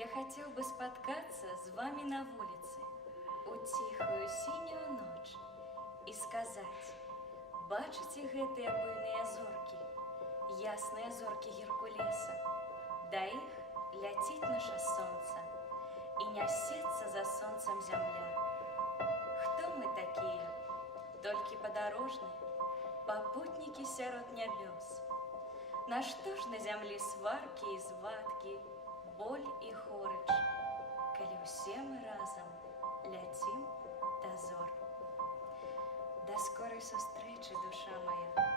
Я хотел бы споткаться с вами на улице у тихую синюю ночь и сказать: бачите гэтыя буйныя зоркі, ясныя зоркі Геркулеса, да іх ляціць наша сонца і нясецца за сонцем зямля. Хто мы такія? Толькі падарожныя, папутнікі сярод нябёс. Нашто ж на зямлі сваркі і звадкі, боль і горыч, калі ўсе мы разам ляцім да зор. До скорой сустрэчы, душа моя.